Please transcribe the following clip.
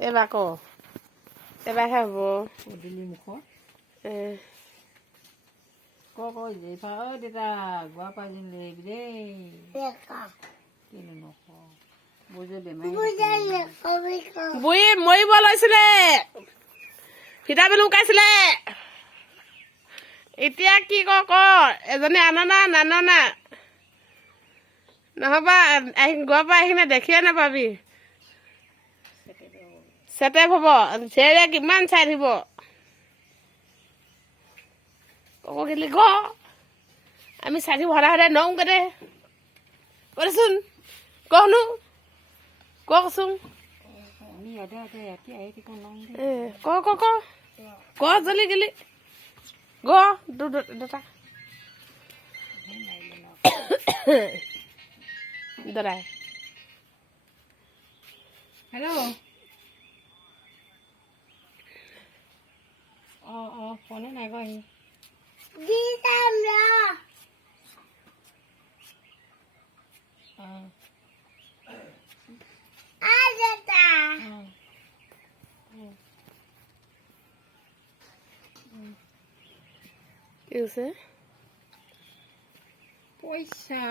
এইবাৰ ক এবাৰহে হ'ব দিলি মুখত ক দেউতা গোৱা পাইছিল দেই কেলে নক বৌ যে বেমাৰী বুঢ়ী মৰিব লৈছিলে ভিটামিন উকাইছিলে এতিয়া কি ক এজনী আননা নাননা নহবা গোৱাৰ পৰা আহিনে দেখিয়ে নাপাবি চেটেপ হ'ব চেৰে কিমান চাই দিব কব গেলি গ আমি চাই দিব সদায় সদায় নওঁ দে কচোন কহনো কচোন ক জলি গেলি গ দুটা দাদাই হেল্ল' ফোনে নাই গৈ কি হৈছে পইচা